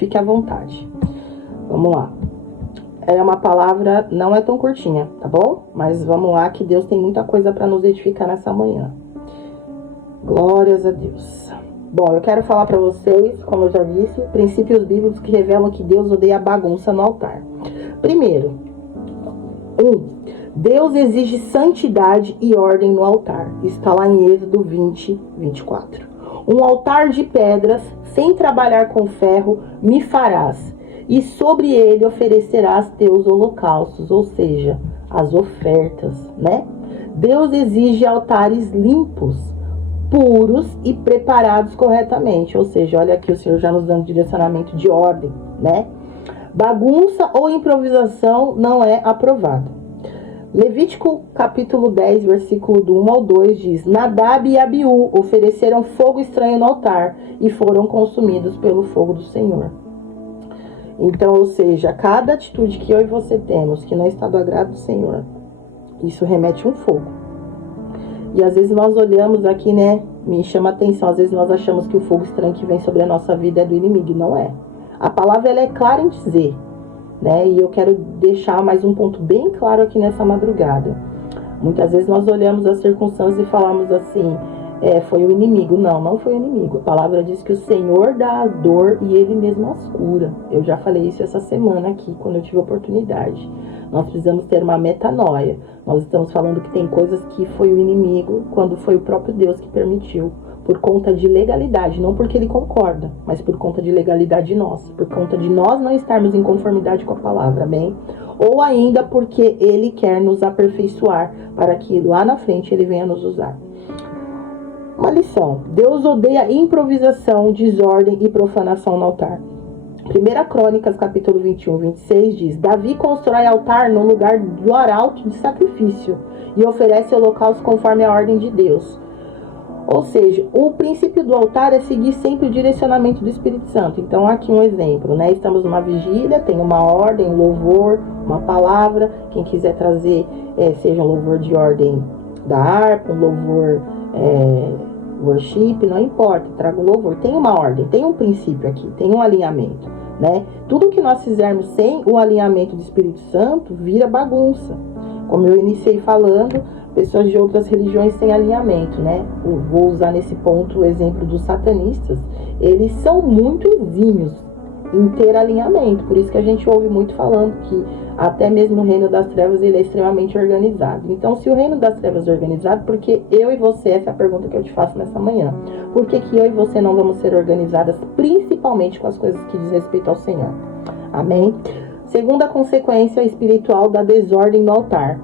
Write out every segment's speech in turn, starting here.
Fique à vontade. Vamos lá. É uma palavra, não é tão curtinha, tá bom? Mas vamos lá, que Deus tem muita coisa para nos edificar nessa manhã. Glórias a Deus. Bom, eu quero falar para vocês, como eu já disse, princípios bíblicos que revelam que Deus odeia a bagunça no altar. Primeiro, Deus exige santidade e ordem no altar. Está lá em Êxodo 20, 24. Um altar de pedras, sem trabalhar com ferro, me farás, e sobre ele oferecerás teus holocaustos, ou seja, as ofertas, né? Deus exige altares limpos, puros e preparados corretamente, ou seja, olha aqui o Senhor já nos dando direcionamento de ordem, né? Bagunça ou improvisação não é aprovado. Levítico capítulo 10, versículo do 1 ao 2 diz: Nadab e Abiú ofereceram fogo estranho no altar e foram consumidos pelo fogo do Senhor. Então, ou seja, cada atitude que eu e você temos que não está do agrado do Senhor, isso remete a um fogo. E às vezes nós olhamos aqui, né, me chama a atenção, às vezes nós achamos que o fogo estranho que vem sobre a nossa vida é do inimigo, e não é. A palavra ela é clara em dizer, né? E eu quero deixar mais um ponto bem claro aqui nessa madrugada. Muitas vezes nós olhamos as circunstâncias e falamos assim, foi o inimigo. Não, não foi o inimigo. A palavra diz que o Senhor dá a dor e Ele mesmo as cura. Eu já falei isso essa semana aqui, quando eu tive a oportunidade. Nós precisamos ter uma metanoia. Nós estamos falando que tem coisas que foi o inimigo, quando foi o próprio Deus que permitiu. Por conta de legalidade, não porque ele concorda, mas por conta de legalidade nossa, por conta de nós não estarmos em conformidade com a palavra, amém? Ou ainda porque ele quer nos aperfeiçoar, para que lá na frente ele venha nos usar. Uma lição: Deus odeia improvisação, desordem e profanação no altar. 1 Crônicas, capítulo 21, 26 diz: Davi constrói altar no lugar do arauto de sacrifício e oferece holocaustos conforme a ordem de Deus. Ou seja, o princípio do altar é seguir sempre o direcionamento do Espírito Santo. Então, aqui um exemplo, né? Estamos numa vigília, tem uma ordem, um louvor, uma palavra. Quem quiser trazer, seja um louvor de ordem da harpa, um louvor worship, não importa, traga o louvor. Tem uma ordem, tem um princípio aqui, tem um alinhamento, né? Tudo que nós fizermos sem o alinhamento do Espírito Santo vira bagunça. Como eu iniciei falando, pessoas de outras religiões têm alinhamento, né? Eu vou usar nesse ponto o exemplo dos satanistas. Eles são muito exímios em ter alinhamento. Por isso que a gente ouve muito falando que até mesmo o reino das trevas ele é extremamente organizado. Então, se o reino das trevas é organizado, por que eu e você, essa é a pergunta que eu te faço nessa manhã, por que eu e você não vamos ser organizadas, principalmente com as coisas que diz respeito ao Senhor? Amém? Segunda consequência espiritual da desordem no altar.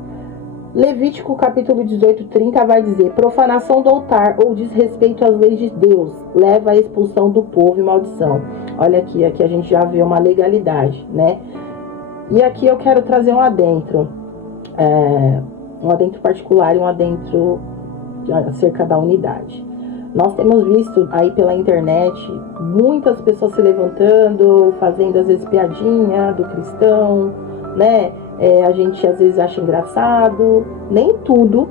Levítico capítulo 18, 30 vai dizer: profanação do altar ou desrespeito às leis de Deus leva à expulsão do povo e maldição. Olha aqui a gente já vê uma legalidade, né? E aqui eu quero trazer um adentro particular e um adentro acerca da unidade. Nós temos visto aí pela internet muitas pessoas se levantando, fazendo às vezes piadinha do cristão, né? A gente às vezes acha engraçado. Nem tudo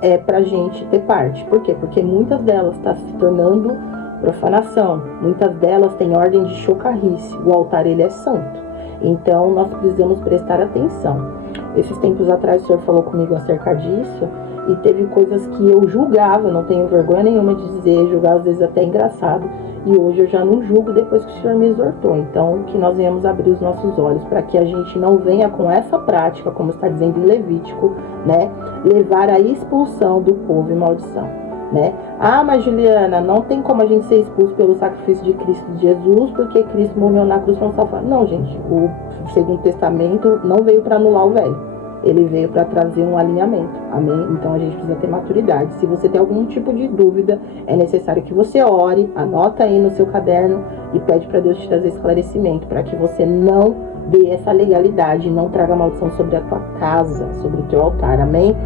é pra gente ter parte. Por quê? Porque muitas delas estão se tornando profanação. Muitas delas têm ordem de chocarrice. O altar ele é santo. Então nós precisamos prestar atenção. Esses tempos atrás o Senhor falou comigo acerca disso. E teve coisas que eu julgava, não tenho vergonha nenhuma de dizer, julgava às vezes até engraçado. E hoje eu já não julgo depois que o Senhor me exortou. Então, que nós venhamos abrir os nossos olhos para que a gente não venha com essa prática, como está dizendo em Levítico, né? Levar à expulsão do povo e maldição, né? Ah, mas Juliana, não tem como a gente ser expulso pelo sacrifício de Cristo de Jesus, porque Cristo morreu na cruz para nos salvar. Não, gente, o Segundo Testamento não veio para anular o velho. Ele veio para trazer um alinhamento, amém? Então a gente precisa ter maturidade. Se você tem algum tipo de dúvida, é necessário que você ore, anota aí no seu caderno e pede para Deus te trazer esclarecimento, para que você não dê essa legalidade, não traga maldição sobre a tua casa, sobre o teu altar, amém?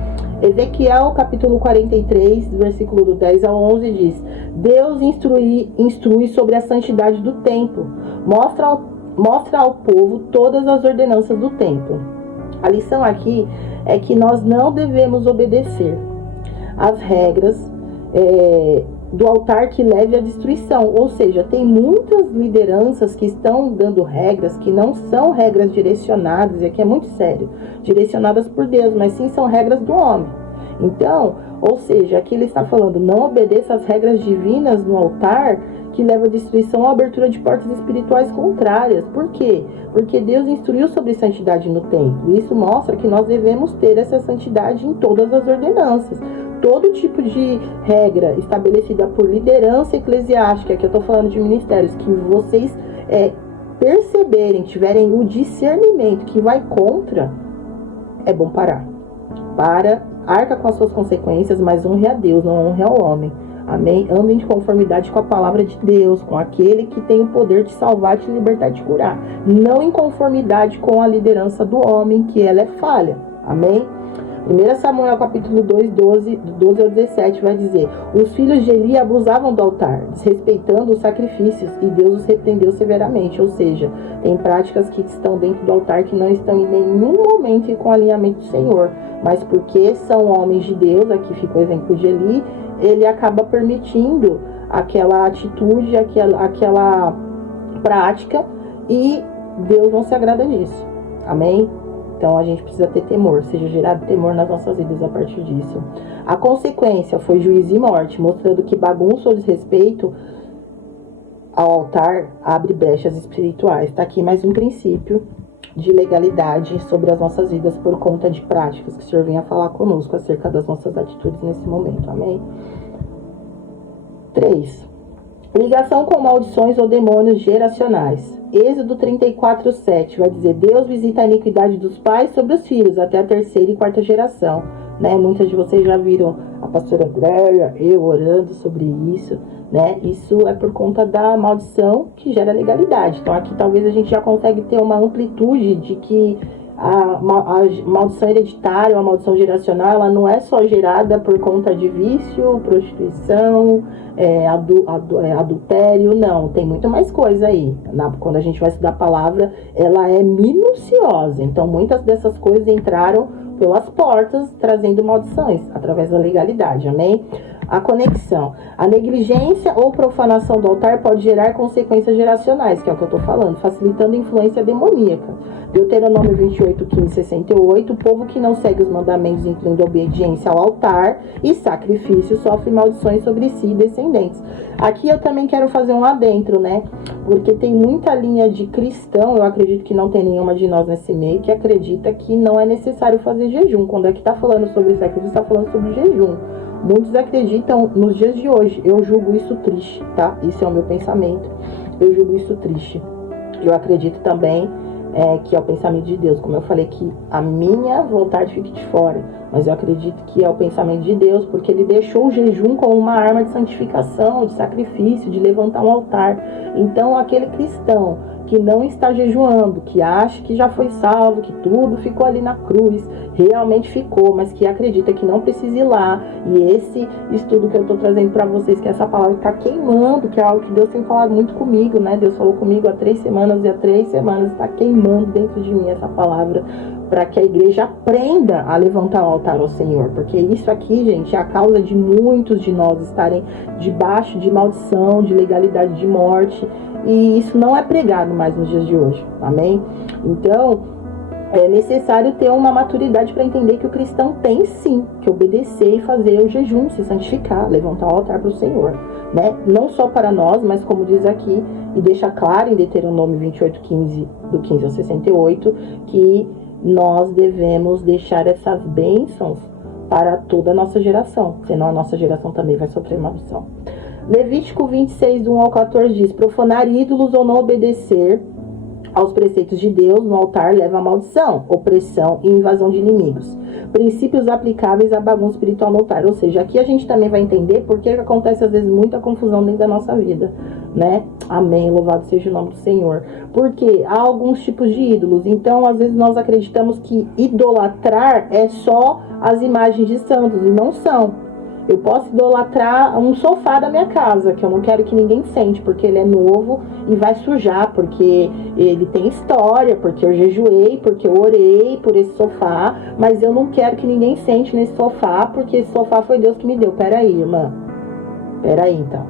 Ezequiel capítulo 43, versículo do 10 ao 11 diz: Deus instrui sobre a santidade do templo, mostra ao povo todas as ordenanças do templo. A lição aqui é que nós não devemos obedecer às regras do altar que leve à destruição. Ou seja, tem muitas lideranças que estão dando regras que não são regras direcionadas, e aqui é muito sério, direcionadas por Deus, mas sim são regras do homem. Então, ou seja, aqui ele está falando, não obedeça às regras divinas no altar que leva à destruição ou à abertura de portas espirituais contrárias. Por quê? Porque Deus instruiu sobre santidade no templo. Isso mostra que nós devemos ter essa santidade em todas as ordenanças. Todo tipo de regra estabelecida por liderança eclesiástica, que eu estou falando de ministérios, que vocês perceberem, tiverem o discernimento que vai contra, é bom parar. Arca com as suas consequências, mas honre a Deus, não honre ao homem. Amém? Andem de conformidade com a palavra de Deus, com aquele que tem o poder de salvar, de libertar, de curar. Não em conformidade com a liderança do homem, que ela é falha. Amém? 1 Samuel capítulo 2, 12 ao 17 vai dizer: os filhos de Eli abusavam do altar, desrespeitando os sacrifícios, e Deus os repreendeu severamente. Ou seja, tem práticas que estão dentro do altar que não estão em nenhum momento com o alinhamento do Senhor, mas porque são homens de Deus, aqui fica o exemplo de Eli, ele acaba permitindo aquela atitude, aquela prática, e Deus não se agrada disso. Amém? Então a gente precisa ter temor, seja gerado temor nas nossas vidas a partir disso. A consequência foi juízo e morte, mostrando que bagunça ou desrespeito ao altar abre brechas espirituais. Está aqui mais um princípio de legalidade sobre as nossas vidas por conta de práticas que o Senhor vem a falar conosco acerca das nossas atitudes nesse momento. Amém? 3. Ligação com maldições ou demônios geracionais. Êxodo 34:7 vai dizer: Deus visita a iniquidade dos pais sobre os filhos até a terceira e quarta geração. Né? Muitas de vocês já viram a pastora Andréia, eu orando sobre isso. Né? Isso é por conta da maldição que gera legalidade. Então aqui talvez a gente já consegue ter uma amplitude de que a maldição hereditária, a maldição geracional, ela não é só gerada por conta de vício, prostituição, adultério, não, tem muito mais coisa aí. Quando a gente vai estudar a palavra, ela é minuciosa, então muitas dessas coisas entraram pelas portas, trazendo maldições, através da legalidade, amém? A conexão. A negligência ou profanação do altar pode gerar consequências geracionais, que é o que eu estou falando, facilitando influência demoníaca. Deuteronômio 28, 15, 68, o povo que não segue os mandamentos, incluindo obediência ao altar e sacrifício, sofre maldições sobre si e descendentes. Aqui eu também quero fazer um adentro, né? Porque tem muita linha de cristão, eu acredito que não tem nenhuma de nós nesse meio, que acredita que não é necessário fazer jejum. Quando aqui está falando sobre sacrifício, está falando sobre jejum. Muitos acreditam nos dias de hoje. Eu julgo isso triste, tá? Isso é o meu pensamento. Eu julgo isso triste. Eu acredito também que é o pensamento de Deus. Como eu falei, que a minha vontade fique de fora. Mas eu acredito que é o pensamento de Deus, porque Ele deixou o jejum como uma arma de santificação, de sacrifício, de levantar um altar. Então, aquele cristão que não está jejuando, que acha que já foi salvo, que tudo ficou ali na cruz, realmente ficou, mas que acredita que não precisa ir lá. E esse estudo que eu estou trazendo para vocês, que essa palavra está queimando, que é algo que Deus tem falado muito comigo, né? Deus falou comigo há 3 semanas, e há 3 semanas está queimando dentro de mim essa palavra, para que a igreja aprenda a levantar o altar ao Senhor, porque isso aqui, gente, é a causa de muitos de nós estarem debaixo de maldição, de legalidade de morte, e isso não é pregado mais nos dias de hoje, amém? Então, é necessário ter uma maturidade para entender que o cristão tem sim que obedecer e fazer o jejum, se santificar, levantar o altar para o Senhor, né? Não só para nós, mas como diz aqui, e deixa claro em Deuteronômio 28, 15, do 15 ao 68, que nós devemos deixar essas bênçãos para toda a nossa geração, senão a nossa geração também vai sofrer maldição. Levítico 26, do 1 ao 14 diz: profanar ídolos ou não obedecer aos preceitos de Deus no altar leva a maldição, opressão e invasão de inimigos. Princípios aplicáveis à bagunça espiritual no altar. Ou seja, aqui a gente também vai entender por que acontece às vezes muita confusão dentro da nossa vida, né? Amém, louvado seja o nome do Senhor. Porque há alguns tipos de ídolos. Então, às vezes nós acreditamos que idolatrar é só as imagens de santos, e não são. Eu posso idolatrar um sofá da minha casa, que eu não quero que ninguém sente, porque ele é novo e vai sujar, porque ele tem história, porque eu jejuei, porque eu orei por esse sofá, mas eu não quero que ninguém sente nesse sofá, porque esse sofá foi Deus que me deu. Peraí, irmã. Peraí, então.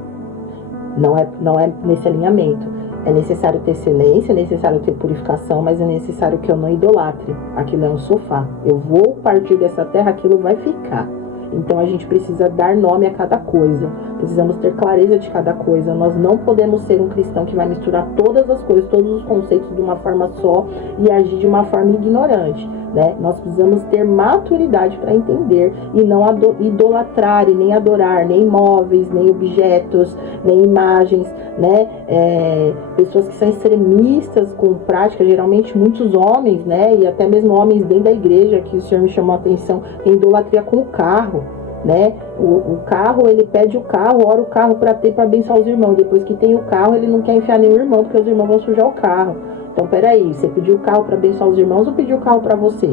Não é nesse alinhamento. É necessário ter excelência, é necessário ter purificação, mas é necessário que eu não idolatre. Aquilo é um sofá. Eu vou partir dessa terra, aquilo vai ficar. Então a gente precisa dar nome a cada coisa. Precisamos ter clareza de cada coisa. Nós não podemos ser um cristão que vai misturar todas as coisas, todos os conceitos de uma forma só e agir de uma forma ignorante, né? Nós precisamos ter maturidade para entender e não idolatrar e nem adorar nem imóveis, nem objetos, nem imagens, né? Pessoas que são extremistas com prática, geralmente muitos homens, né? E até mesmo homens dentro da igreja, que o Senhor me chamou a atenção, tem idolatria com o carro, né? O carro, ele pede o carro, ora o carro para abençoar os irmãos. Depois que tem o carro, ele não quer enfiar nenhum irmão, porque os irmãos vão sujar o carro. Então, peraí, você pediu o carro para abençoar os irmãos ou pediu o carro para você?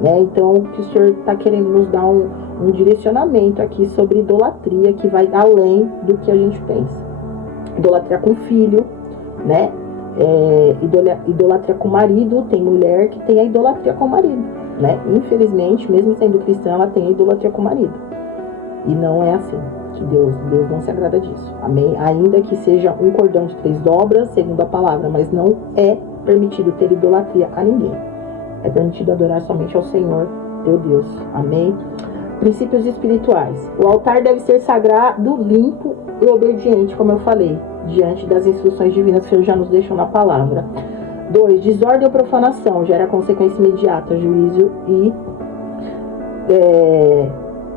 Né? Então, o que o Senhor está querendo nos dar um direcionamento aqui sobre idolatria, que vai além do que a gente pensa. Idolatria com filho, né? Idolatria com marido. Tem mulher que tem a idolatria com o marido, né? Infelizmente, mesmo sendo cristã, ela tem a idolatria com o marido. E não é assim. Que Deus não se agrada disso. Amém? Ainda que seja um cordão de 3 dobras, segundo a palavra, mas não é permitido ter idolatria a ninguém. É permitido adorar somente ao Senhor, teu Deus. Amém? Princípios espirituais. O altar deve ser sagrado, limpo e obediente, como eu falei, diante das instruções divinas que o Senhor já nos deixou na palavra. 2. Desordem ou profanação gera consequência imediata, juízo e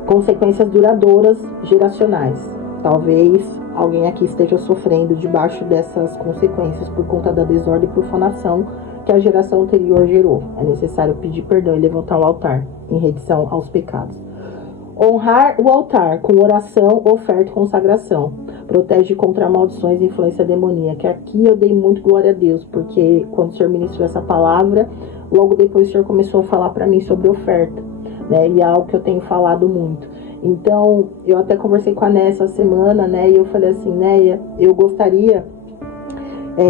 consequências duradouras, geracionais. Talvez alguém aqui esteja sofrendo debaixo dessas consequências por conta da desordem e profanação que a geração anterior gerou. É necessário pedir perdão e levantar o altar em redenção aos pecados. Honrar o altar com oração, oferta e consagração. Protege contra maldições e influência demoníaca. Aqui eu dei muito glória a Deus, porque quando o Senhor ministrou essa palavra, logo depois o Senhor começou a falar para mim sobre oferta, né? E é algo que eu tenho falado muito. Então, eu até conversei com a Né essa semana, né? E eu falei assim, Néia, eu gostaria,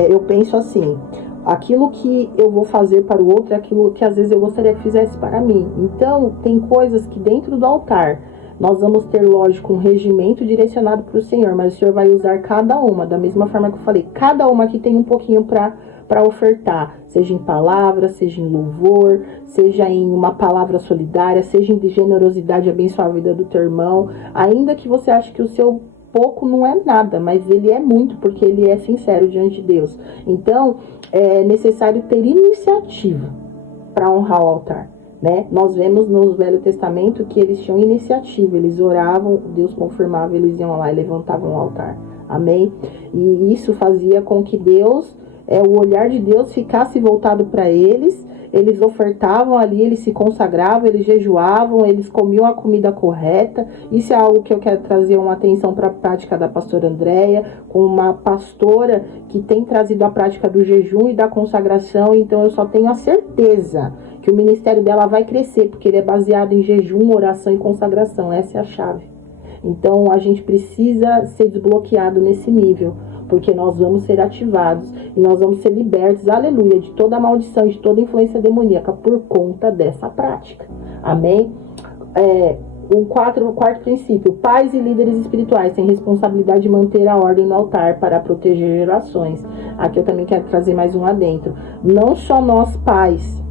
eu penso assim, aquilo que eu vou fazer para o outro é aquilo que às vezes eu gostaria que fizesse para mim. Então, tem coisas que dentro do altar nós vamos ter, lógico, um regimento direcionado para o Senhor, mas o Senhor vai usar cada uma, da mesma forma que eu falei, cada uma que tem um pouquinho para ofertar, seja em palavra, seja em louvor, seja em uma palavra solidária, seja em generosidade, abençoar a vida do teu irmão, ainda que você ache que o seu pouco não é nada, mas ele é muito, porque ele é sincero diante de Deus. Então, é necessário ter iniciativa para honrar o altar, né? Nós vemos no Velho Testamento que eles tinham iniciativa, eles oravam, Deus confirmava, eles iam lá e levantavam o altar. Amém? E isso fazia com que Deus, o olhar de Deus ficasse voltado para eles ofertavam ali, eles se consagravam, eles jejuavam, eles comiam a comida correta. Isso é algo que eu quero trazer uma atenção para a prática da pastora Andréia, com uma pastora que tem trazido a prática do jejum e da consagração. Então eu só tenho a certeza que o ministério dela vai crescer, porque ele é baseado em jejum, oração e consagração. Essa é a chave. Então a gente precisa ser desbloqueado nesse nível, porque nós vamos ser ativados e nós vamos ser libertos, aleluia, de toda a maldição, de toda a influência demoníaca por conta dessa prática. Amém? O quarto princípio, pais e líderes espirituais têm responsabilidade de manter a ordem no altar para proteger gerações. Aqui eu também quero trazer mais um adentro. Não só nós pais,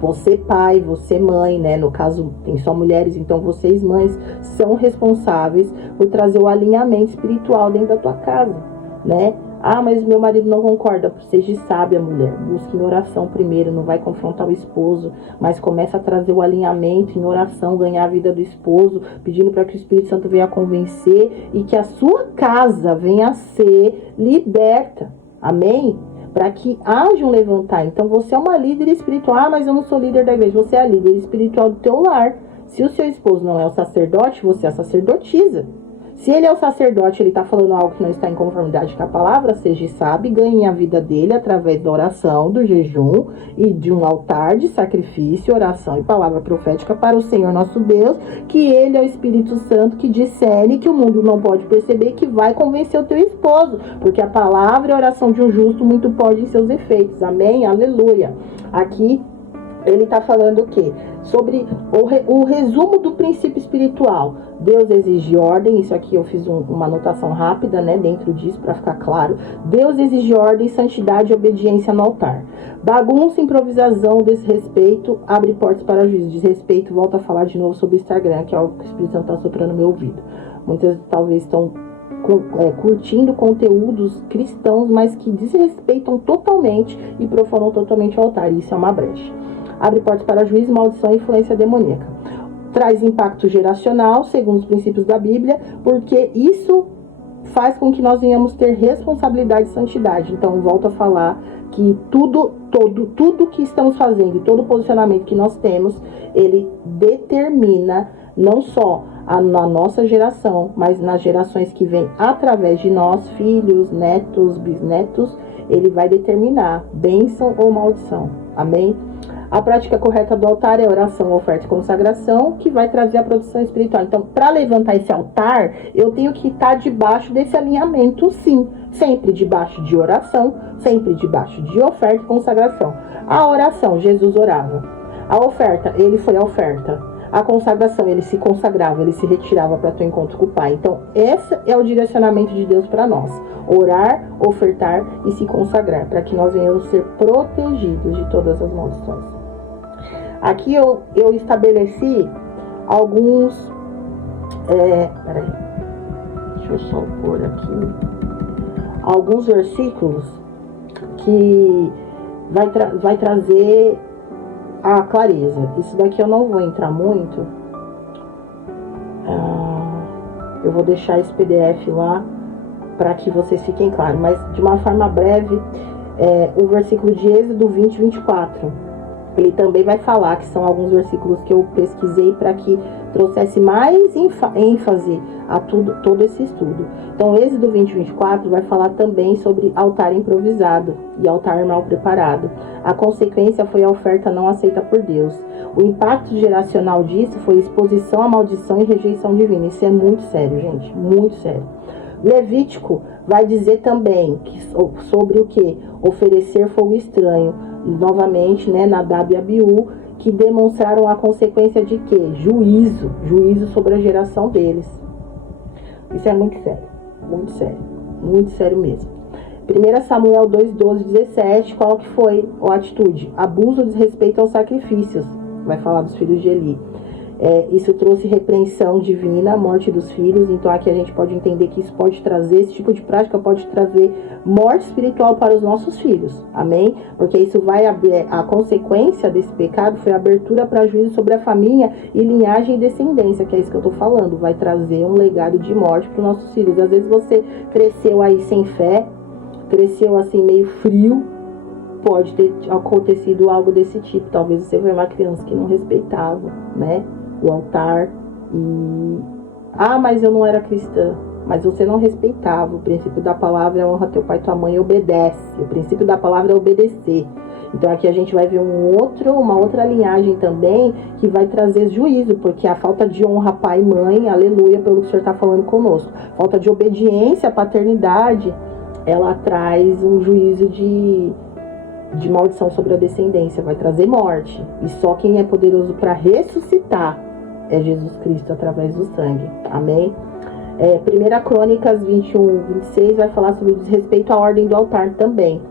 você pai, você mãe, né? No caso, tem só mulheres, então vocês mães são responsáveis por trazer o alinhamento espiritual dentro da tua casa, né? Ah, mas meu marido não concorda. Seja sábia, mulher. Busque em oração primeiro, não vai confrontar o esposo, mas começa a trazer o alinhamento em oração, ganhar a vida do esposo, pedindo para que o Espírito Santo venha convencer e que a sua casa venha a ser liberta. Amém? Para que haja um levantar. Então você é uma líder espiritual. Ah, mas eu não sou líder da igreja. Você é a líder espiritual do teu lar. Se o seu esposo não é o sacerdote, você é a sacerdotisa. Se ele é o sacerdote, ele está falando algo que não está em conformidade com a palavra, seja sábio, ganhe a vida dele através da oração, do jejum e de um altar de sacrifício, oração e palavra profética para o Senhor nosso Deus, que ele é o Espírito Santo que discerne, que o mundo não pode perceber, que vai convencer o teu esposo, porque a palavra e a oração de um justo muito pode em seus efeitos. Amém? Aleluia. Aqui ele está falando o quê? Sobre o resumo do princípio espiritual. Deus exige ordem, isso aqui eu fiz uma anotação rápida, né, dentro disso, para ficar claro. Deus exige ordem, santidade e obediência no altar. Bagunça, improvisação, desrespeito, abre portas para juízo. Desrespeito, volta a falar de novo sobre o Instagram, que é algo que o Espírito Santo está soprando no meu ouvido. Muitas talvez estão curtindo conteúdos cristãos, mas que desrespeitam totalmente e profanam totalmente o altar. Isso é uma brecha. Abre portas para juízo, maldição e influência demoníaca. Traz impacto geracional, segundo os princípios da Bíblia, porque isso faz com que nós venhamos ter responsabilidade e santidade. Então, volto a falar que tudo que estamos fazendo e todo o posicionamento que nós temos, ele determina não só na nossa geração, mas nas gerações que vêm através de nós, filhos, netos, bisnetos, ele vai determinar bênção ou maldição. Amém? A prática correta do altar é oração, oferta e consagração, que vai trazer a produção espiritual. Então, para levantar esse altar, eu tenho que estar debaixo desse alinhamento, sim. Sempre debaixo de oração, sempre debaixo de oferta e consagração. A oração, Jesus orava. A oferta, ele foi a oferta. A consagração, ele se consagrava, ele se retirava para teu encontro com o Pai. Então, esse é o direcionamento de Deus para nós. Orar, ofertar e se consagrar, para que nós venhamos ser protegidos de todas as maldições. Aqui eu estabeleci alguns... peraí. Deixa eu só pôr aqui. Alguns versículos que vai trazer a clareza. Isso daqui eu não vou entrar muito. Eu vou deixar esse PDF lá para que vocês fiquem claros. Mas de uma forma breve, o versículo de Êxodo 20, 24. Ele também vai falar, que são alguns versículos que eu pesquisei para que trouxesse mais ênfase a todo esse estudo. Então, Êxodo 20, 24 vai falar também sobre altar improvisado e altar mal preparado. A consequência foi a oferta não aceita por Deus. O impacto geracional disso foi exposição à maldição e rejeição divina. Isso é muito sério, gente, muito sério. Levítico vai dizer também sobre o que? Oferecer fogo estranho. Novamente, né, Nadab e Abiú, que demonstraram a consequência de quê? Juízo sobre a geração deles. Isso é muito sério mesmo. 1 Samuel 2, 12, 17, qual que foi a atitude? Abuso ou desrespeito aos sacrifícios, vai falar dos filhos de Eli. Isso trouxe repreensão divina, morte dos filhos. Então aqui a gente pode entender que isso pode trazer, esse tipo de prática pode trazer morte espiritual para os nossos filhos, amém? Porque isso vai abrir, a consequência desse pecado foi a abertura para juízo sobre a família e linhagem e descendência, que é isso que eu tô falando, vai trazer um legado de morte para os nossos filhos. Às vezes você cresceu aí sem fé, cresceu assim meio frio, pode ter acontecido algo desse tipo. Talvez você foi uma criança que não respeitava, né, o altar mas eu não era cristã. Mas você não respeitava. O princípio da palavra é honra teu pai e tua mãe e obedece. O princípio da palavra é obedecer. Então aqui a gente vai ver uma outra linhagem também que vai trazer juízo, porque a falta de honra pai e mãe, aleluia, pelo que o Senhor está falando conosco, falta de obediência à paternidade, ela traz um juízo de maldição sobre a descendência, vai trazer morte. E só quem é poderoso para ressuscitar é Jesus Cristo através do sangue. Amém? 1 Crônicas 21, 26 vai falar sobre o desrespeito à ordem do altar também.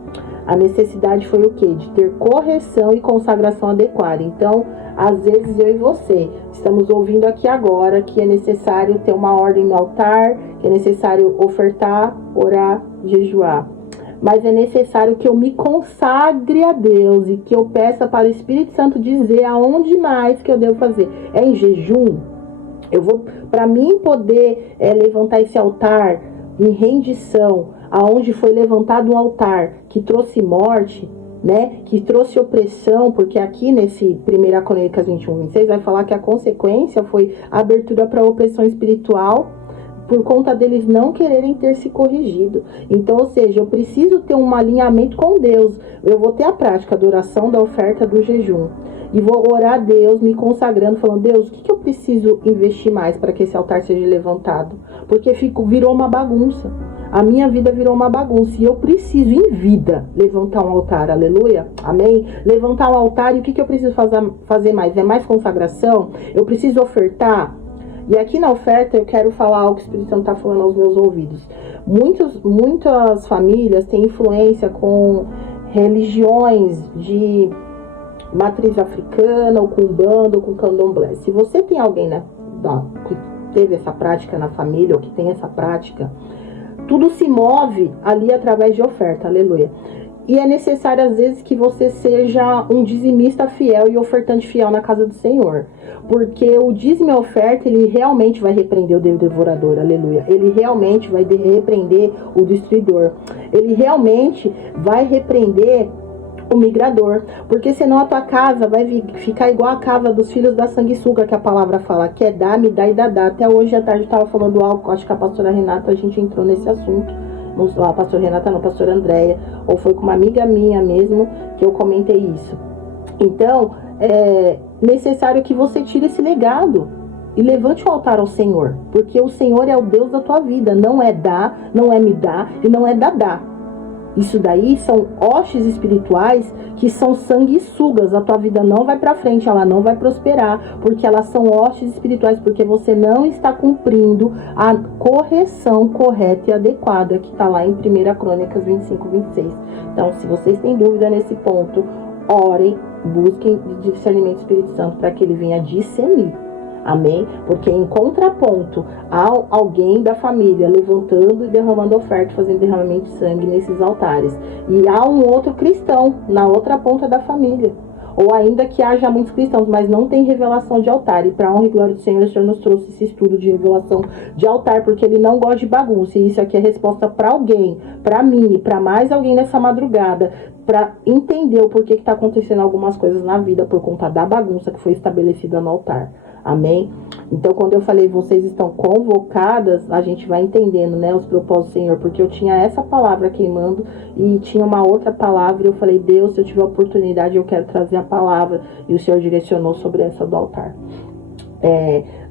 A necessidade foi o quê? De ter correção e consagração adequada. Então, às vezes eu e você estamos ouvindo aqui agora que é necessário ter uma ordem no altar, que é necessário ofertar, orar, jejuar. Mas é necessário que eu me consagre a Deus e que eu peça para o Espírito Santo dizer aonde mais que eu devo fazer. É em jejum? Para mim poder levantar esse altar em rendição, aonde foi levantado um altar que trouxe morte, né, que trouxe opressão, porque aqui nesse 1 Crônicas 21, 26 vai falar que a consequência foi a abertura para a opressão espiritual, por conta deles não quererem ter se corrigido. Então, ou seja, eu preciso ter um alinhamento com Deus. Eu vou ter a prática da oração, da oferta, do jejum. E vou orar a Deus, me consagrando, falando, Deus, o que eu preciso investir mais para que esse altar seja levantado? Porque virou uma bagunça. A minha vida virou uma bagunça. E eu preciso, em vida, levantar um altar. Aleluia? Amém? Levantar um altar. E o que eu preciso fazer mais? É mais consagração? Eu preciso ofertar? E aqui na oferta eu quero falar algo que o Espírito Santo está falando aos meus ouvidos. Muitas famílias têm influência com religiões de matriz africana, ou com Umbanda, ou com Candomblé. Se você tem alguém que teve essa prática na família, ou que tem essa prática, tudo se move ali através de oferta, aleluia. E é necessário às vezes que você seja um dizimista fiel e ofertante fiel na casa do Senhor. Porque o dízimo e a oferta, ele realmente vai repreender o devorador, aleluia. Ele realmente vai repreender o destruidor. Ele realmente vai repreender o migrador, porque senão a tua casa vai ficar igual a casa dos filhos da sanguessuga, que a palavra fala, que é dá, me dá e dá. Até hoje à tarde eu estava falando algo, acho que a pastora Renata, a gente entrou nesse assunto, não, a pastora Renata não, a pastora Andréia, ou foi com uma amiga minha mesmo, que eu comentei isso. Então, é necessário que você tire esse legado e levante o altar ao Senhor, porque o Senhor é o Deus da tua vida, não é dar, não é me dar e não é dadá. Isso daí são hostes espirituais que são sanguessugas. A tua vida não vai para frente, ela não vai prosperar, porque elas são hostes espirituais, porque você não está cumprindo a correção correta e adequada que está lá em 1 Crônicas 25, 26. Então, se vocês têm dúvida nesse ponto, orem, busquem discernimento do Espírito Santo para que ele venha discernir. Amém? Porque em contraponto há alguém da família levantando e derramando oferta, fazendo derramamento de sangue nesses altares. E há um outro cristão na outra ponta da família. Ou ainda que haja muitos cristãos, mas não tem revelação de altar. E para a honra e glória do Senhor, o Senhor nos trouxe esse estudo de revelação de altar, porque ele não gosta de bagunça. E isso aqui é resposta para alguém, para mim e para mais alguém nessa madrugada, para entender o porquê que está acontecendo algumas coisas na vida por conta da bagunça que foi estabelecida no altar. Amém? Então, quando eu falei, vocês estão convocadas, a gente vai entendendo, né, os propósitos do Senhor, porque eu tinha essa palavra queimando e tinha uma outra palavra, e eu falei, Deus, se eu tiver oportunidade, eu quero trazer a palavra, e o Senhor direcionou sobre essa do altar.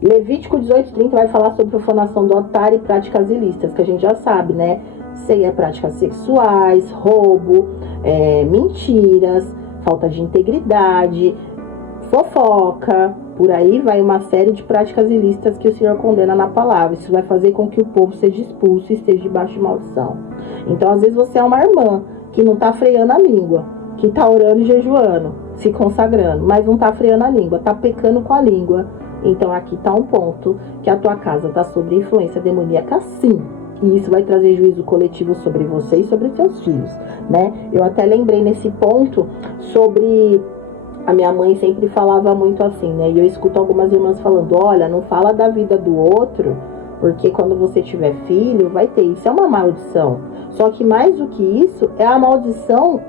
Levítico 18:30 vai falar sobre profanação do altar e práticas ilícitas, que a gente já sabe, né? Seria práticas sexuais, roubo, mentiras, falta de integridade, fofoca, por aí vai uma série de práticas ilícitas que o Senhor condena na palavra. Isso vai fazer com que o povo seja expulso e esteja debaixo de maldição. Então, às vezes você é uma irmã que não está freando a língua, que está orando e jejuando, se consagrando, mas não está freando a língua, está pecando com a língua. Então, aqui está um ponto que a tua casa está sob influência demoníaca, sim. E isso vai trazer juízo coletivo sobre você e sobre seus filhos, né? Eu até lembrei nesse ponto sobre... A minha mãe sempre falava muito assim, né? E eu escuto algumas irmãs falando, olha, não fala da vida do outro, porque quando você tiver filho, vai ter. Isso é uma maldição. Só que mais do que isso, é a maldição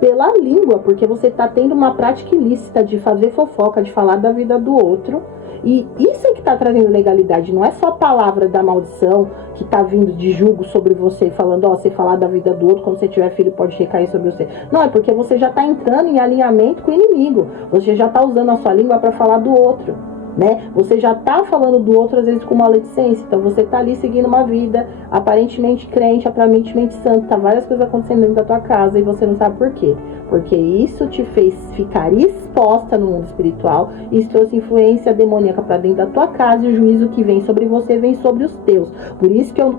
pela língua, porque você está tendo uma prática ilícita de fazer fofoca, de falar da vida do outro. E isso é que está trazendo legalidade, não é só a palavra da maldição que está vindo de julgo sobre você, falando, ó, você falar da vida do outro, quando você tiver filho pode recair sobre você. Não, é porque você já está entrando em alinhamento com o inimigo, você já está usando a sua língua para falar do outro, né? Você já está falando do outro, às vezes, com maledicência, então você está ali seguindo uma vida aparentemente crente, aparentemente santa, tá várias coisas acontecendo dentro da tua casa e você não sabe por quê. Porque isso te fez ficar exposta no mundo espiritual e isso trouxe influência demoníaca para dentro da tua casa e o juízo que vem sobre você vem sobre os teus. Por isso que eu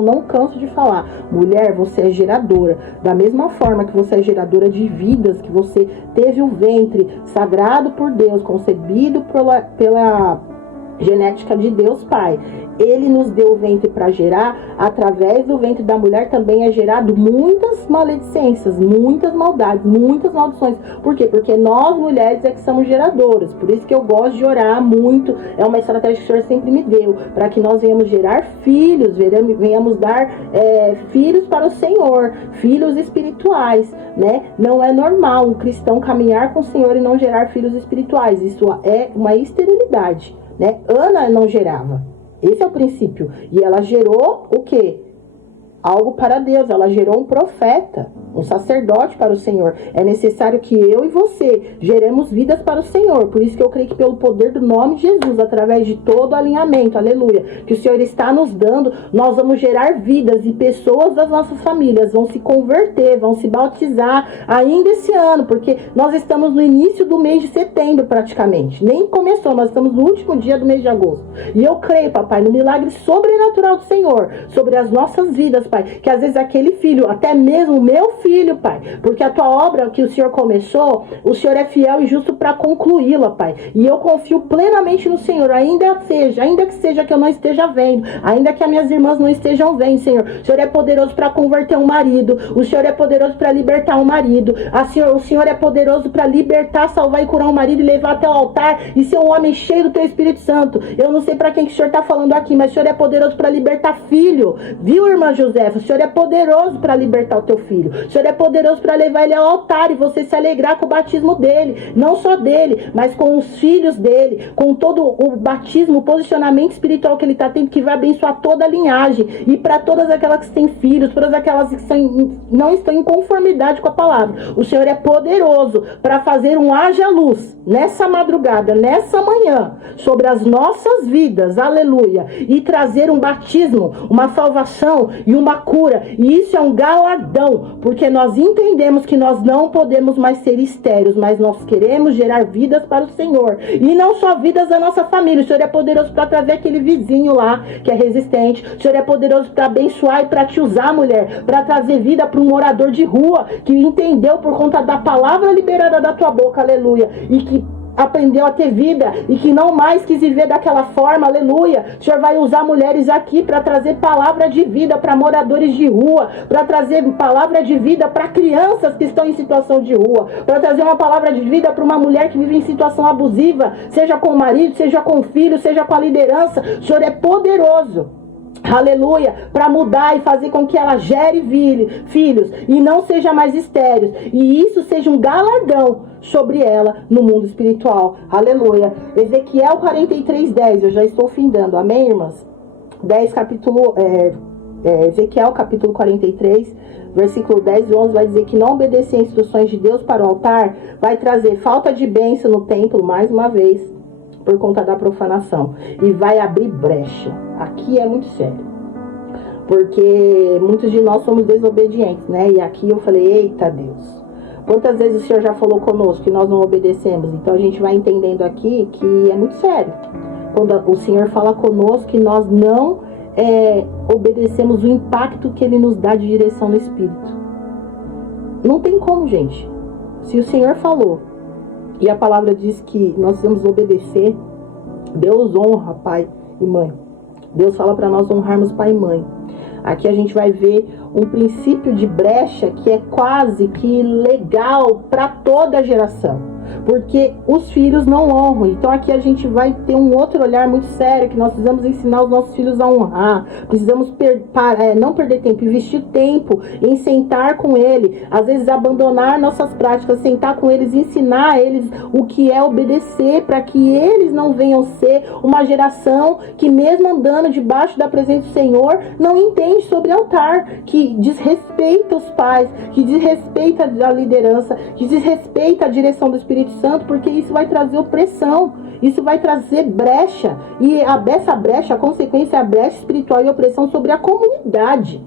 não canso de falar, mulher, você é geradora. Da mesma forma que você é geradora de vidas, que você teve o ventre sagrado por Deus, concebido pela genética de Deus Pai. Ele nos deu o ventre para gerar, através do ventre da mulher também é gerado muitas maledicências, muitas maldades, muitas maldições. Por quê? Porque nós mulheres é que somos geradoras. Por isso que eu gosto de orar muito, é uma estratégia que o Senhor sempre me deu, para que nós venhamos gerar filhos, venhamos dar filhos para o Senhor, filhos espirituais, né? Não é normal um cristão caminhar com o Senhor e não gerar filhos espirituais. Isso é uma esterilidade, né? Ana não gerava. Esse é o princípio. E ela gerou o quê? Algo para Deus. Ela gerou um profeta, um sacerdote para o Senhor. É necessário que eu e você geremos vidas para o Senhor. Por isso que eu creio que pelo poder do nome de Jesus, através de todo o alinhamento, aleluia, que o Senhor está nos dando, nós vamos gerar vidas e pessoas das nossas famílias vão se converter, vão se batizar ainda esse ano, porque nós estamos no início do mês de setembro praticamente. Nem começou, nós estamos no último dia do mês de agosto. E eu creio, papai, no milagre sobrenatural do Senhor, sobre as nossas vidas, Pai, que às vezes aquele filho, até mesmo o meu filho, Pai, porque a tua obra que o Senhor começou, o Senhor é fiel e justo para concluí-la, Pai, e eu confio plenamente no Senhor, ainda que seja que eu não esteja vendo, ainda que as minhas irmãs não estejam vendo, Senhor, o Senhor é poderoso para converter um marido, o Senhor é poderoso para libertar um marido, o Senhor é poderoso para libertar, salvar e curar um marido e levar até o altar e ser um homem cheio do teu Espírito Santo. Eu não sei para quem que o Senhor está falando aqui, mas o Senhor é poderoso para libertar filho, viu, irmã José? O Senhor é poderoso para libertar o teu filho. O Senhor é poderoso para levar ele ao altar e você se alegrar com o batismo dele. Não só dele, mas com os filhos dele. Com todo o batismo, o posicionamento espiritual que ele está tendo, que vai abençoar toda a linhagem. E para todas aquelas que têm filhos, todas aquelas que não estão em conformidade com a palavra. O Senhor é poderoso para fazer um haja luz nessa madrugada, nessa manhã, sobre as nossas vidas. Aleluia. E trazer um batismo, uma salvação e uma cura, e isso é um galardão, porque nós entendemos que nós não podemos mais ser estéreos, mas nós queremos gerar vidas para o Senhor, e não só vidas da nossa família. O Senhor é poderoso para trazer aquele vizinho lá, que é resistente. O Senhor é poderoso para abençoar e para te usar, mulher, para trazer vida para um morador de rua, que entendeu por conta da palavra liberada da tua boca, aleluia, e que aprendeu a ter vida e que não mais quis viver daquela forma, aleluia. O Senhor vai usar mulheres aqui para trazer palavra de vida para moradores de rua, para trazer palavra de vida para crianças que estão em situação de rua, para trazer uma palavra de vida para uma mulher que vive em situação abusiva, seja com o marido, seja com o filho, seja com a liderança. O Senhor é poderoso, aleluia, para mudar e fazer com que ela gere filhos e não seja mais estéril, e isso seja um galardão sobre ela no mundo espiritual, aleluia. Ezequiel 43:10, eu já estou findando, amém, irmãs? Ezequiel capítulo 43, versículo 10 e 11 vai dizer que não obedecer às instruções de Deus para o altar vai trazer falta de bênção no templo, mais uma vez, por conta da profanação, e vai abrir brecha. Aqui é muito sério, porque muitos de nós somos desobedientes, né? E aqui eu falei, eita Deus, quantas vezes o Senhor já falou conosco que nós não obedecemos? Então a gente vai entendendo aqui que é muito sério quando o Senhor fala conosco que nós não obedecemos, o impacto que Ele nos dá de direção no Espírito. Não tem como, gente. Se o Senhor falou e a palavra diz que nós precisamos obedecer, Deus honra pai e mãe. Deus fala para nós honrarmos pai e mãe. Aqui a gente vai ver um princípio de brecha que é quase que legal para toda a geração, porque os filhos não honram. Então aqui a gente vai ter um outro olhar muito sério, que nós precisamos ensinar os nossos filhos a honrar. Precisamos não perder tempo, investir tempo em sentar com ele, às vezes abandonar nossas práticas, sentar com eles, ensinar a eles o que é obedecer, para que eles não venham ser uma geração que, mesmo andando debaixo da presença do Senhor, não entende sobre altar, que desrespeita os pais, que desrespeita a liderança, que desrespeita a direção do Espírito Santo, porque isso vai trazer opressão, isso vai trazer brecha, e essa brecha, a consequência é a brecha espiritual e opressão sobre a comunidade,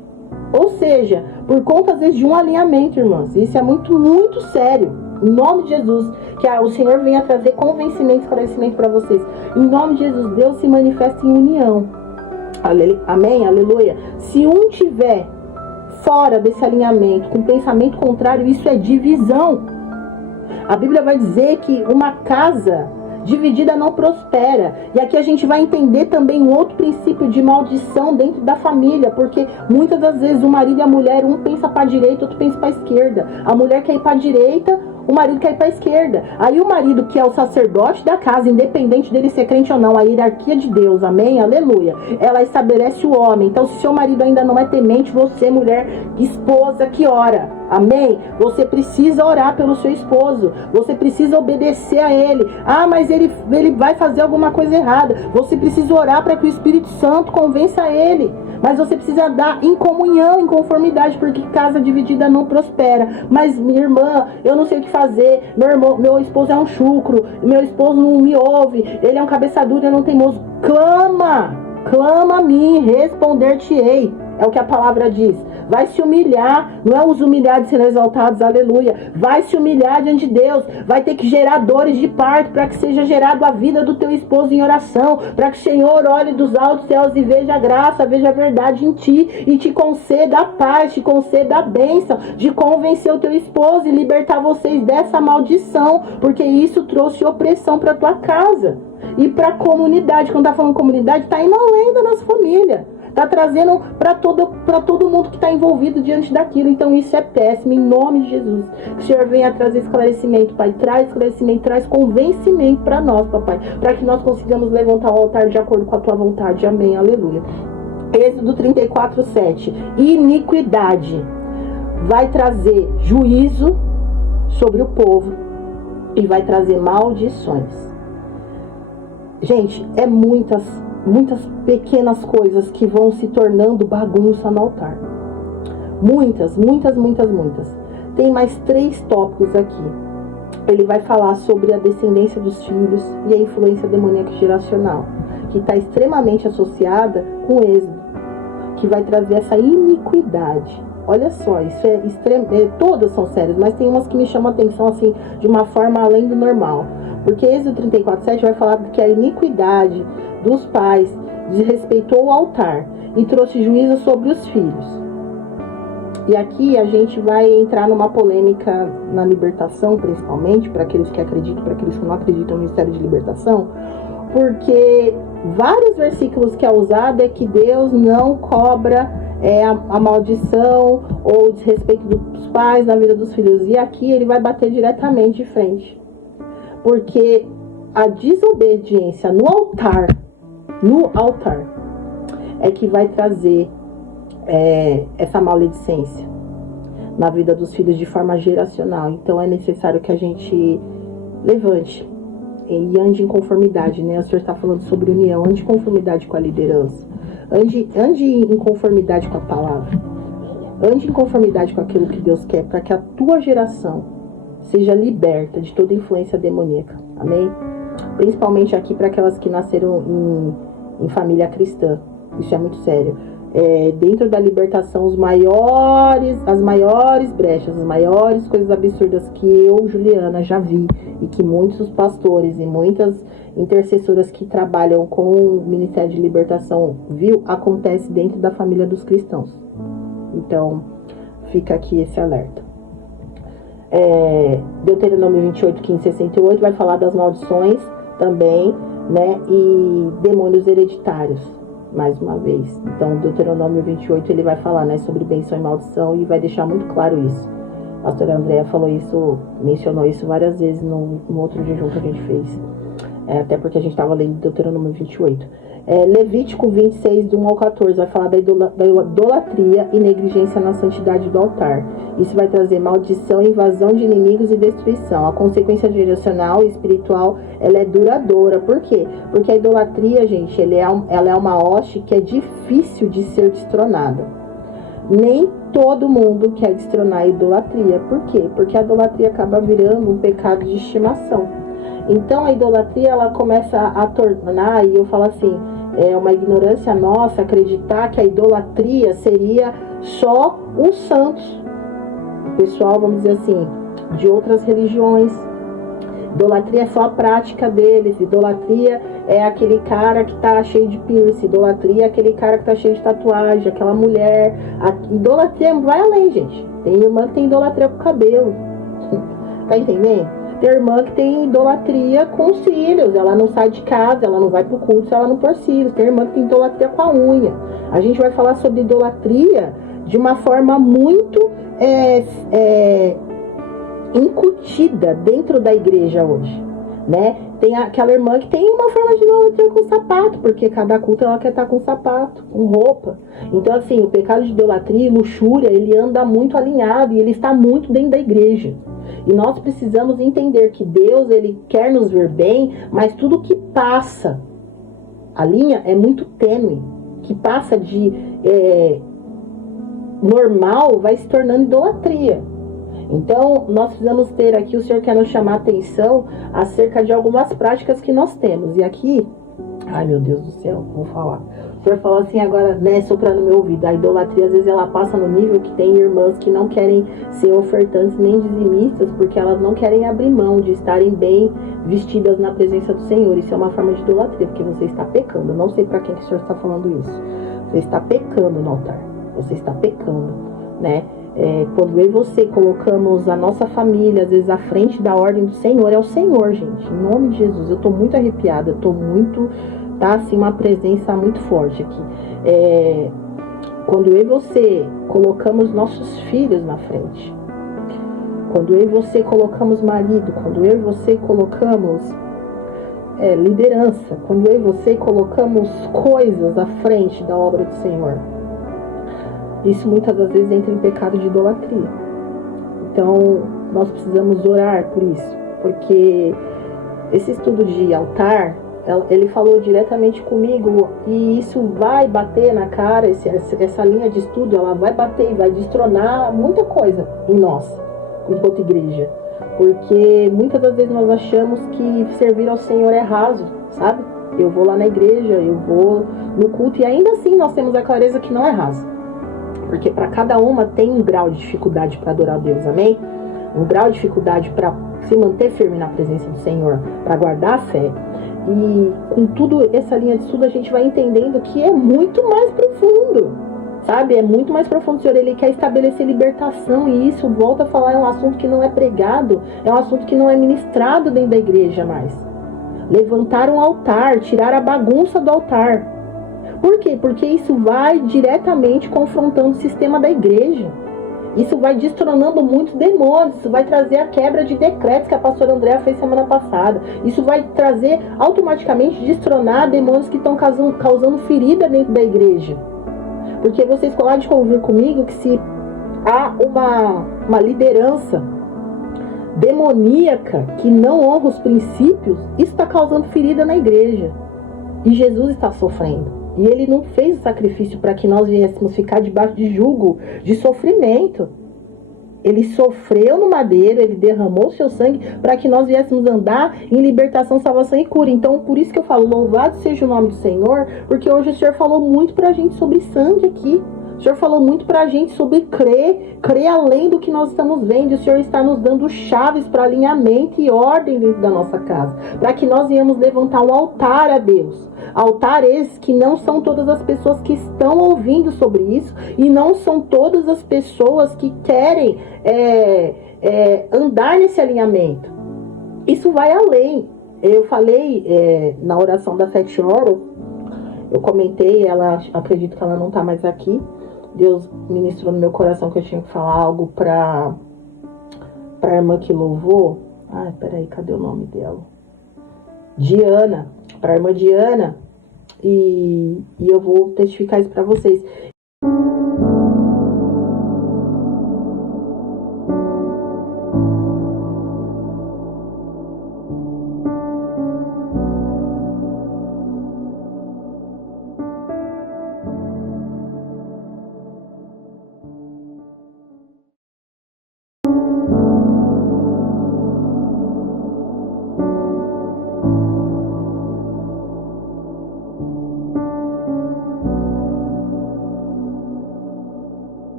ou seja, por conta às vezes de um alinhamento, irmãs. Isso é muito, muito sério. Em nome de Jesus, que o Senhor venha trazer convencimento e esclarecimento para vocês. Em nome de Jesus, Deus se manifesta em união. Amém? Aleluia. Se um tiver fora desse alinhamento, com pensamento contrário, isso é divisão. A Bíblia vai dizer que uma casa dividida não prospera. E aqui a gente vai entender também um outro princípio de maldição dentro da família, porque muitas das vezes o marido e a mulher, um pensa para a direita, outro pensa para a esquerda. A mulher quer ir para a direita, o marido quer ir para a esquerda. Aí o marido, que é o sacerdote da casa, independente dele ser crente ou não, a hierarquia de Deus, amém, aleluia, ela estabelece o homem. Então, se seu marido ainda não é temente, você, mulher, esposa que ora, Amém? Você precisa orar pelo seu esposo. Você precisa obedecer a ele. Ah, mas ele vai fazer alguma coisa errada. Você precisa orar para que o Espírito Santo convença ele. Mas você precisa dar em comunhão, em conformidade, porque casa dividida não prospera. Mas, minha irmã, eu não sei o que fazer. Meu esposo é um chucro. Meu esposo não me ouve. Ele é um cabeça dura, eu não teimoso. Clama a mim, responder-te-ei. É o que a palavra diz. Vai se humilhar, não é os humilhados serão exaltados, aleluia. Vai se humilhar diante de Deus. Vai ter que gerar dores de parto para que seja gerado a vida do teu esposo em oração. Para que o Senhor olhe dos altos céus e veja a graça, veja a verdade em ti. E te conceda a paz, te conceda a bênção de convencer o teu esposo e libertar vocês dessa maldição. Porque isso trouxe opressão para tua casa. E para a comunidade. Quando tá falando comunidade, tá indo além da nossa família. Tá trazendo para todo mundo que está envolvido diante daquilo. Então isso é péssimo, em nome de Jesus. Que o Senhor venha trazer esclarecimento, Pai. Traz esclarecimento, traz convencimento para nós, Papai. Para que nós consigamos levantar o altar de acordo com a Tua vontade. Amém, aleluia. Êxodo 34:7. Iniquidade vai trazer juízo sobre o povo e vai trazer maldições. Gente, é muitas pequenas coisas que vão se tornando bagunça no altar. Muitas. Tem mais 3 tópicos aqui. Ele vai falar sobre a descendência dos filhos e a influência demoníaca geracional, que está extremamente associada com o Êxodo, que vai trazer essa iniquidade. Olha só, isso é extremo. Todas são sérias, mas tem umas que me chamam a atenção assim, de uma forma além do normal. Porque Êxodo 34:7 vai falar que a iniquidade dos pais desrespeitou o altar e trouxe juízo sobre os filhos. E aqui a gente vai entrar numa polêmica na libertação, principalmente, para aqueles que acreditam, para aqueles que não acreditam no ministério de libertação, porque vários versículos que é usado é que Deus não cobra a maldição ou o desrespeito dos pais na vida dos filhos. E aqui ele vai bater diretamente de frente. Porque a desobediência no altar, é que vai trazer essa maledicência na vida dos filhos de forma geracional. Então é necessário que a gente levante e ande em conformidade, né? O Senhor está falando sobre união, ande em conformidade com a liderança, ande em conformidade com a palavra, ande em conformidade com aquilo que Deus quer, para que a tua geração seja liberta de toda influência demoníaca, amém? Principalmente aqui para aquelas que nasceram em família cristã. Isso é muito sério. Dentro da libertação, as maiores brechas, as maiores coisas absurdas que eu, Juliana, já vi, e que muitos pastores e muitas intercessoras que trabalham com o Ministério de Libertação viu, acontece dentro da família dos cristãos. Então, fica aqui esse alerta. Deuteronômio 28, 15, 68 vai falar das maldições também, né? E demônios hereditários, mais uma vez. Então, Deuteronômio 28 ele vai falar, né, sobre bênção e maldição e vai deixar muito claro isso. A pastora Andréa falou isso, mencionou isso várias vezes no outro jejum que a gente fez. Até porque a gente estava lendo Deuteronômio 28. Levítico 26, do 1 ao 14, vai falar da idolatria e negligência na santidade do altar. Isso vai trazer maldição, invasão de inimigos e destruição. A consequência geracional e espiritual, ela é duradoura. Por quê? Porque a idolatria, gente, ela é uma hoste que é difícil de ser destronada. Nem todo mundo quer destronar a idolatria. Por quê? Porque a idolatria acaba virando um pecado de estimação. Então a idolatria ela começa a tornar, e eu falo assim, é uma ignorância nossa acreditar que a idolatria seria só os santos. O pessoal, vamos dizer assim, de outras religiões. Idolatria é só a prática deles. Idolatria é aquele cara que tá cheio de piercing. Idolatria é aquele cara que tá cheio de tatuagem, aquela mulher. A idolatria vai além, gente. Tem irmã que tem idolatria com o cabelo. Tá entendendo? Tem irmã que tem idolatria com os cílios, ela não sai de casa, ela não vai pro culto se ela não pôr cílios. Tem irmã que tem idolatria com a unha. A gente vai falar sobre idolatria de uma forma muito incutida dentro da igreja hoje. né? Tem aquela irmã que tem uma forma de idolatria com sapato, porque cada culto ela quer estar com sapato, com roupa. Então, assim, o pecado de idolatria e luxúria, ele anda muito alinhado e ele está muito dentro da igreja. E nós precisamos entender que Deus, ele quer nos ver bem, mas tudo que passa, a linha é muito tênue, que passa de normal vai se tornando idolatria. Então, nós precisamos ter aqui, o Senhor quer nos chamar a atenção acerca de algumas práticas que nós temos. E aqui, ai meu Deus do céu, vou falar. O Senhor falou assim agora, né, soprando no meu ouvido, a idolatria às vezes ela passa no nível que tem irmãs que não querem ser ofertantes nem dizimistas, porque elas não querem abrir mão de estarem bem vestidas na presença do Senhor. Isso é uma forma de idolatria, porque você está pecando. Eu não sei para quem que o Senhor está falando isso. Você está pecando no altar. Você está pecando, né? Quando eu e você colocamos a nossa família, às vezes, à frente da ordem do Senhor, é o Senhor, gente, em nome de Jesus. Eu tô muito arrepiada, tá assim, uma presença muito forte aqui. Quando eu e você colocamos nossos filhos na frente, quando eu e você colocamos marido, quando eu e você colocamos liderança, quando eu e você colocamos coisas à frente da obra do Senhor, isso muitas das vezes entra em pecado de idolatria. Então, nós precisamos orar por isso, porque esse estudo de altar, ele falou diretamente comigo, e isso vai bater na cara, essa linha de estudo, ela vai bater e vai destronar muita coisa em nós, enquanto igreja. Porque muitas das vezes nós achamos que servir ao Senhor é raso, sabe? Eu vou lá na igreja, eu vou no culto, e ainda assim nós temos a clareza que não é raso. Porque para cada uma tem um grau de dificuldade para adorar a Deus, amém? Um grau de dificuldade para se manter firme na presença do Senhor, para guardar a fé. E com tudo essa linha de estudo a gente vai entendendo que é muito mais profundo, sabe? É muito mais profundo. O Senhor, ele quer estabelecer libertação, e isso, volta a falar, é um assunto que não é pregado, é um assunto que não é ministrado dentro da igreja mais. Levantar um altar, tirar a bagunça do altar. Por quê? Porque isso vai diretamente confrontando o sistema da igreja. Isso vai destronando muitos demônios. Isso vai trazer a quebra de decretos que a pastora Andréa fez semana passada. Isso vai trazer automaticamente destronar demônios que estão causando ferida dentro da igreja. Porque vocês podem convir comigo que se há uma liderança demoníaca que não honra os princípios, isso está causando ferida na igreja. E Jesus está sofrendo. E ele não fez o sacrifício para que nós viéssemos ficar debaixo de jugo, de sofrimento. Ele sofreu no madeiro, ele derramou o seu sangue para que nós viéssemos andar em libertação, salvação e cura. Então, por isso que eu falo, louvado seja o nome do Senhor, porque hoje o Senhor falou muito pra gente sobre sangue aqui. O Senhor falou muito pra gente sobre crer além do que nós estamos vendo. O Senhor está nos dando chaves para alinhamento e ordem dentro da nossa casa, para que nós venhamos levantar um altar a Deus. Altar esses que não são todas as pessoas que estão ouvindo sobre isso, e não são todas as pessoas que querem andar nesse alinhamento. Isso vai além. Eu falei na oração das 7 horas, eu comentei, acredito que ela não está mais aqui. Deus ministrou no meu coração que eu tinha que falar algo para a irmã que louvou. Ai, peraí, cadê o nome dela? Diana, para a irmã Diana. E eu vou testificar isso para vocês.